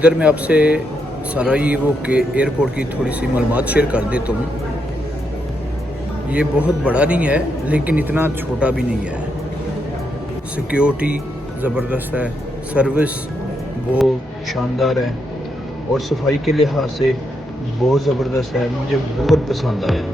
इधर मैं आपसे सरायेवो के एयरपोर्ट की थोड़ी सी मालूमात शेयर कर देता हूँ। ये बहुत बड़ा नहीं है लेकिन इतना छोटा भी नहीं है। सिक्योरिटी ज़बरदस्त है, सर्विस बहुत शानदार है और सफाई के लिहाज से बहुत ज़बरदस्त है। मुझे बहुत पसंद आया।